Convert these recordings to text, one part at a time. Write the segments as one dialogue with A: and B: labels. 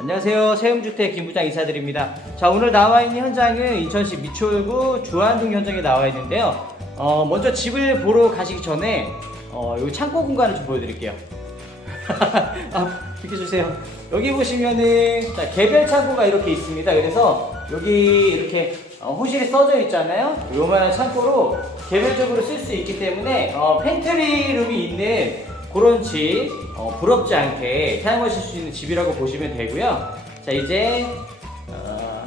A: 안녕하세요. 세움주택 김부장 인사드립니다. 자, 오늘 나와 있는 현장은 인천시 미추홀구 주안동 현장에 나와 있는데요. 어, 먼저 집을 보러 가시기 전에 어, 여기 창고 공간을 좀 보여드릴게요. 아, 비켜주세요. 여기 보시면은 자, 개별 창고가 이렇게 있습니다. 그래서 여기 이렇게 어, 호실이 써져 있잖아요. 요만한 창고로 개별적으로 쓸 수 있기 때문에 어, 팬트리 룸이 있는 그런 집 어, 부럽지 않게 사용하실 수 있는 집이라고 보시면 되고요. 자 이제 어,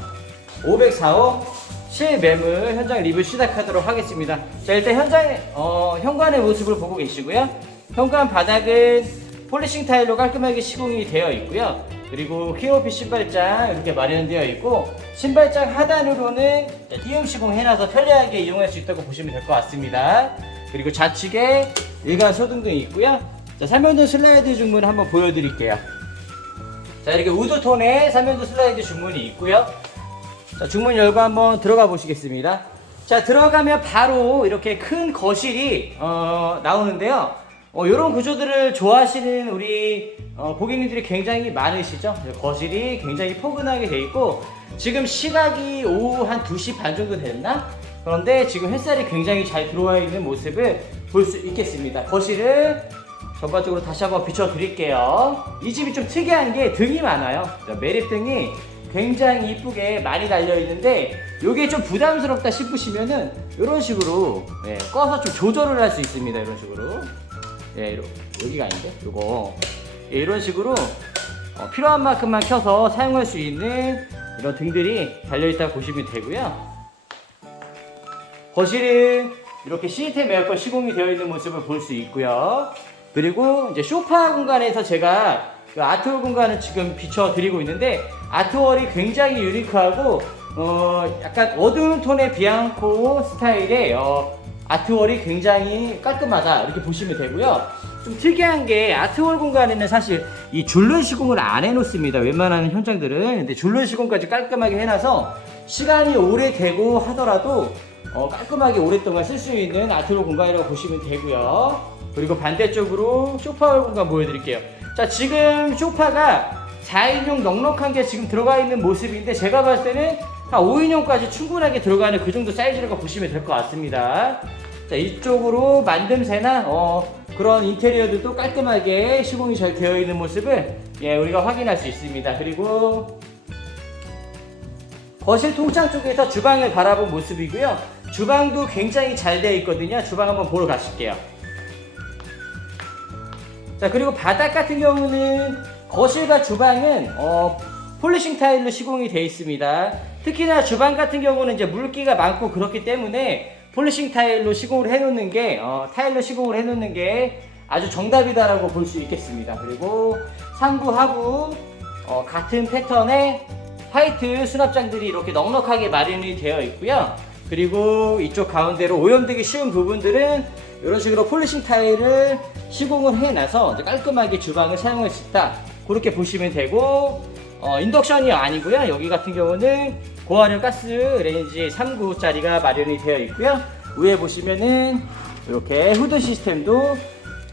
A: 504호 실매물 현장 리뷰 시작하도록 하겠습니다. 자 일단 현장 어, 현관의 모습을 보고 계시고요. 현관 바닥은 폴리싱 타일로 깔끔하게 시공이 되어 있고요. 그리고 히어피 신발장 이렇게 마련되어 있고 신발장 하단으로는 띄움 시공 해놔서 편리하게 이용할 수 있다고 보시면 될 것 같습니다. 그리고 좌측에 일괄 소등등이 있고요. 자, 삼면도 슬라이드 중문을 한번 보여드릴게요. 자, 이렇게 우드톤의 삼면도 슬라이드 중문이 있고요. 자, 중문 열고 한번 들어가 보시겠습니다. 자, 들어가면 바로 이렇게 큰 거실이 어, 나오는데요. 어, 이런 구조들을 좋아하시는 우리 어, 고객님들이 굉장히 많으시죠? 거실이 굉장히 포근하게 돼 있고 지금 시각이 오후 한 2시 반 정도 됐나? 그런데 지금 햇살이 굉장히 잘 들어와 있는 모습을 볼 수 있겠습니다. 거실을 전반적으로 다시 한번 비춰드릴게요. 이 집이 좀 특이한 게 등이 많아요. 매립등이 굉장히 이쁘게 많이 달려 있는데 이게 좀 부담스럽다 싶으시면은 이런 식으로 예, 꺼서 좀 조절을 할 수 있습니다. 이런 식으로 예, 이러, 여기가 아닌데 요거 예, 이런 식으로 어, 필요한 만큼만 켜서 사용할 수 있는 이런 등들이 달려 있다고 보시면 되고요. 거실은 이렇게 시스템 에어컨 시공이 되어 있는 모습을 볼 수 있고요. 그리고 이제 소파 공간에서 제가 그 아트월 공간을 지금 비춰드리고 있는데 아트월이 굉장히 유니크하고 어 약간 어두운 톤의 비앙코 스타일의 어 아트월이 굉장히 깔끔하다 이렇게 보시면 되고요. 좀 특이한 게 아트월 공간에는 사실 이 줄눈 시공을 안 해놓습니다. 웬만한 현장들은 근데 줄눈 시공까지 깔끔하게 해놔서 시간이 오래되고 하더라도 어, 깔끔하게 오랫동안 쓸 수 있는 아트월 공간이라고 보시면 되고요. 그리고 반대쪽으로 소파월 공간 보여드릴게요. 자, 지금 소파가 4인용 넉넉한 게 지금 들어가 있는 모습인데 제가 봤을 때는 한 5인용까지 충분하게 들어가는 그 정도 사이즈라고 보시면 될 것 같습니다. 자, 이쪽으로 만듦새나 어, 그런 인테리어들도 깔끔하게 시공이 잘 되어 있는 모습을 예, 우리가 확인할 수 있습니다. 그리고 거실 통창 쪽에서 주방을 바라본 모습이고요. 주방도 굉장히 잘 되어 있거든요. 주방 한번 보러 가실게요. 자 그리고 바닥 같은 경우는 거실과 주방은 어, 폴리싱 타일로 시공이 되어 있습니다. 특히나 주방 같은 경우는 이제 물기가 많고 그렇기 때문에 폴리싱 타일로 시공을 해놓는 게 어, 타일로 시공을 해놓는 게 아주 정답이다라고 볼 수 있겠습니다. 그리고 상부 하부 어, 같은 패턴의 화이트 수납장들이 이렇게 넉넉하게 마련이 되어 있고요. 그리고 이쪽 가운데로 오염되기 쉬운 부분들은 이런 식으로 폴리싱 타일을 시공을 해놔서 깔끔하게 주방을 사용할 수 있다. 그렇게 보시면 되고 어, 인덕션이 아니고요. 여기 같은 경우는 고화력 가스 레인지 3구짜리가 마련이 되어 있고요. 위에 보시면은 이렇게 후드 시스템도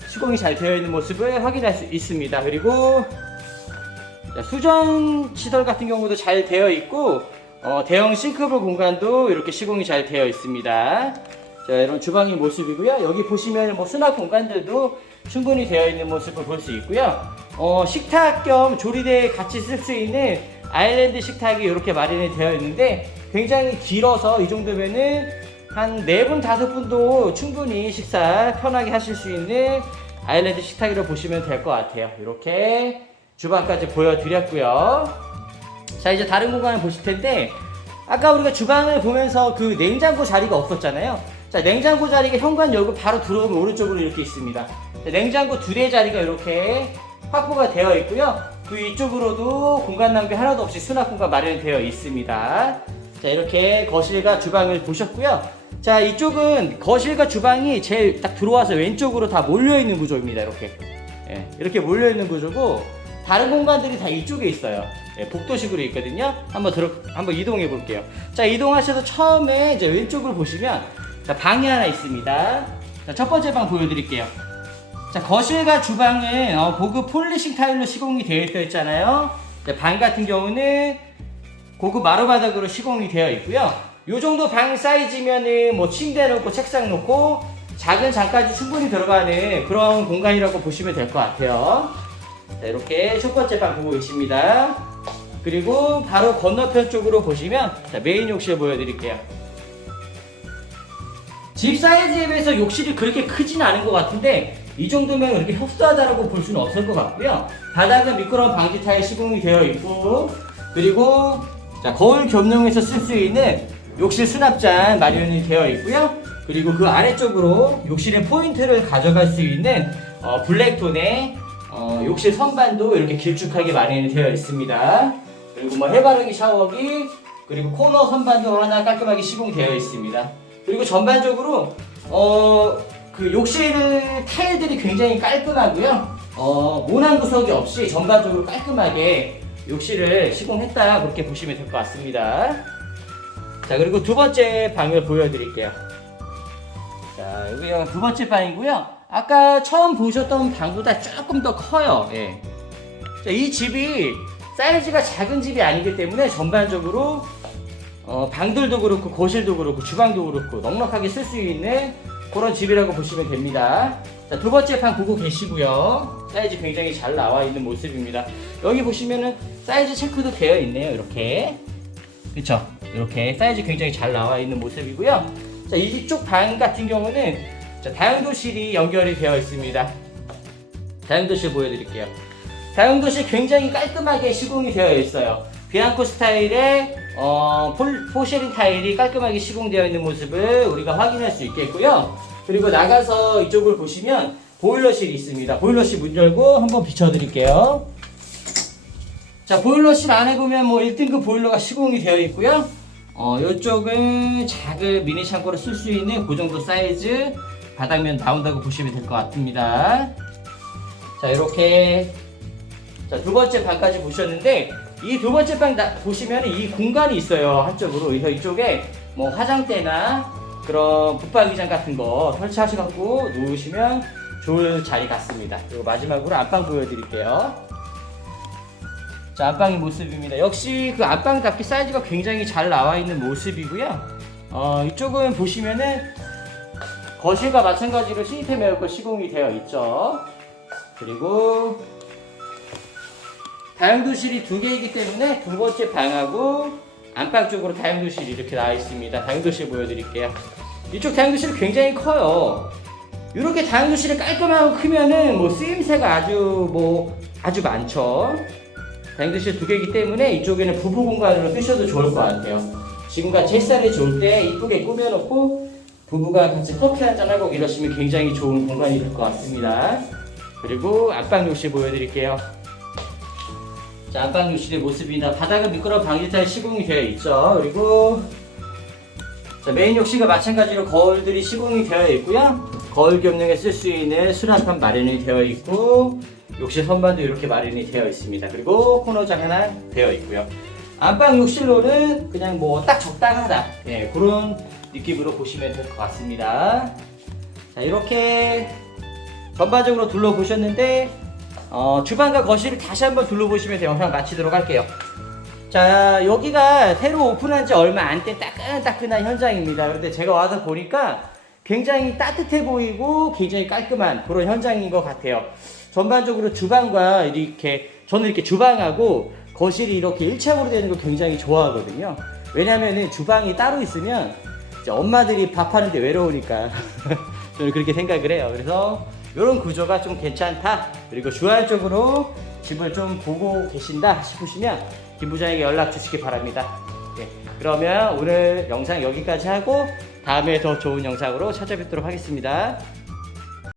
A: 시공이 잘 되어 있는 모습을 확인할 수 있습니다. 그리고 자, 수전 시설 같은 경우도 잘 되어 있고 어, 대형 싱크볼 공간도 이렇게 시공이 잘 되어 있습니다. 자, 이런 주방의 모습이고요. 여기 보시면 뭐 수납 공간들도 충분히 되어 있는 모습을 볼 수 있고요. 어, 식탁 겸 조리대에 같이 쓸 수 있는 아일랜드 식탁이 이렇게 마련이 되어 있는데 굉장히 길어서 이 정도면은 한네분 다섯 분도 충분히 식사 편하게 하실 수 있는 아일랜드 식탁이라고 보시면 될 것 같아요. 이렇게 주방까지 보여드렸고요. 자 이제 다른 공간을 보실 텐데 아까 우리가 주방을 보면서 그 냉장고 자리가 없었잖아요. 자 냉장고 자리가 현관 열고 바로 들어오면 오른쪽으로 이렇게 있습니다. 자, 냉장고 두 대 자리가 이렇게 확보가 되어 있고요. 그 위쪽으로도 공간 낭비 하나도 없이 수납 공간 마련되어 있습니다. 자 이렇게 거실과 주방을 보셨고요. 자 이쪽은 거실과 주방이 제일 딱 들어와서 왼쪽으로 다 몰려 있는 구조입니다. 이렇게 예, 이렇게 몰려 있는 구조고 다른 공간들이 다 이쪽에 있어요. 예, 복도식으로 있거든요. 한번 들어 한번 이동해 볼게요. 자 이동하셔서 처음에 이제 왼쪽을 보시면 자, 방이 하나 있습니다. 자, 첫 번째 방 보여드릴게요. 자 거실과 주방은 어, 고급 폴리싱 타일로 시공이 되어 있잖아요. 자, 방 같은 경우는 고급 마루바닥으로 시공이 되어 있고요. 요 정도 방 사이즈면은 뭐 침대 놓고 책상 놓고 작은 장까지 충분히 들어가는 그런 공간이라고 보시면 될 것 같아요. 자, 이렇게 첫 번째 방 보고 계십니다. 그리고 바로 건너편 쪽으로 보시면 자, 메인 욕실 보여드릴게요. 집 사이즈에 비해서 욕실이 그렇게 크진 않은 것 같은데 이 정도면 그렇게 협소하다라고 볼 수는 없을 것 같고요. 바닥은 미끄럼 방지 타일 시공이 되어 있고 그리고 자, 거울 겸용해서 쓸 수 있는 욕실 수납장 마련이 되어 있고요. 그리고 그 아래쪽으로 욕실의 포인트를 가져갈 수 있는 어, 블랙톤의 어, 욕실 선반도 이렇게 길쭉하게 마련이 되어 있습니다. 그리고 뭐 해바라기 샤워기 그리고 코너 선반도 하나 깔끔하게 시공되어 있습니다. 그리고 전반적으로 어, 그 욕실 타일들이 굉장히 깔끔하고요. 어, 모난 구석이 없이 전반적으로 깔끔하게 욕실을 시공했다 그렇게 보시면 될 것 같습니다. 자 그리고 두 번째 방을 보여드릴게요. 자 여기가 두 번째 방이고요. 아까 처음 보셨던 방보다 조금 더 커요. 예. 자, 이 집이 사이즈가 작은 집이 아니기 때문에 전반적으로 어, 방들도 그렇고 거실도 그렇고 주방도 그렇고 넉넉하게 쓸 수 있는 그런 집이라고 보시면 됩니다. 자, 두 번째 방 보고 계시고요. 사이즈 굉장히 잘 나와 있는 모습입니다. 여기 보시면은 사이즈 체크도 되어 있네요. 이렇게. 그쵸? 이렇게 사이즈 굉장히 잘 나와 있는 모습이고요. 자, 이쪽 방 같은 경우는 자, 다용도실이 연결이 되어 있습니다. 다용도실 보여드릴게요. 다용도실 굉장히 깔끔하게 시공이 되어 있어요. 비앙코 스타일의 어, 폴, 포쉐린 타일이 깔끔하게 시공되어 있는 모습을 우리가 확인할 수 있겠고요. 그리고 나가서 이쪽을 보시면 보일러실이 있습니다. 보일러실 문 열고 한번 비춰드릴게요. 자, 보일러실 안에 보면 뭐 1등급 보일러가 시공이 되어 있고요. 어, 이쪽은 작은 미니 창고를 쓸수 있는 그 정도 사이즈 바닥면 나온다고 보시면 될 것 같습니다. 자, 이렇게 자, 두 번째 방까지 보셨는데 이 두 번째 방 나- 보시면 이 공간이 있어요. 한쪽으로. 그래서 이쪽에 뭐 화장대나 그런 붙박이장 같은 거 설치하셔갖고 누우시면 좋을 자리 같습니다. 그리고 마지막으로 안방 보여드릴게요. 자, 안방의 모습입니다. 역시 그 안방답게 사이즈가 굉장히 잘 나와 있는 모습이고요. 어, 이쪽은 보시면은 거실과 마찬가지로 시니템 에어컨 시공이 되어 있죠. 그리고 다용도실이 두 개이기 때문에 두 번째 방하고 안방 쪽으로 다용도실이 이렇게 나와 있습니다. 다용도실 보여드릴게요. 이쪽 다용도실 굉장히 커요. 이렇게 다용도실이 깔끔하고 크면은 뭐 쓰임새가 아주 뭐 아주 많죠. 다용도실 두 개이기 때문에 이쪽에는 부부 공간으로 쓰셔도 좋을 것 같아요. 지금같이 햇살이 좋을 때 이쁘게 꾸며놓고 부부가 같이 커피 한잔하고 이러시면 굉장히 좋은 공간이 될 것 같습니다. 그리고 안방 욕실 보여드릴게요. 자, 안방 욕실의 모습이나 바닥은 미끄럼 방지타일 시공이 되어 있죠. 그리고 자, 메인 욕실과 마찬가지로 거울들이 시공이 되어 있고요. 거울 겸용에 쓸 수 있는 수납판 마련이 되어 있고 욕실 선반도 이렇게 마련이 되어 있습니다. 그리고 코너장 하나 되어 있고요. 안방 욕실로는 그냥 뭐 딱 적당하다. 예, 그런 느낌으로 보시면 될 것 같습니다. 자, 이렇게 전반적으로 둘러보셨는데 어, 주방과 거실을 다시 한번 둘러보시면서 영상 마치도록 할게요. 자, 여기가 새로 오픈한 지 얼마 안 된 따끈따끈한 현장입니다. 그런데 제가 와서 보니까 굉장히 따뜻해 보이고 굉장히 깔끔한 그런 현장인 것 같아요. 전반적으로 주방과 이렇게, 저는 이렇게 주방하고 거실이 이렇게 일체형으로 되는 걸 굉장히 좋아하거든요. 왜냐면은 주방이 따로 있으면 이제 엄마들이 밥하는데 외로우니까 저는 그렇게 생각을 해요. 그래서 이런 구조가 좀 괜찮다. 그리고 주안적으로 집을 좀 보고 계신다 싶으시면 김 부장에게 연락 주시기 바랍니다. 예, 그러면 오늘 영상 여기까지 하고 다음에 더 좋은 영상으로 찾아뵙도록 하겠습니다.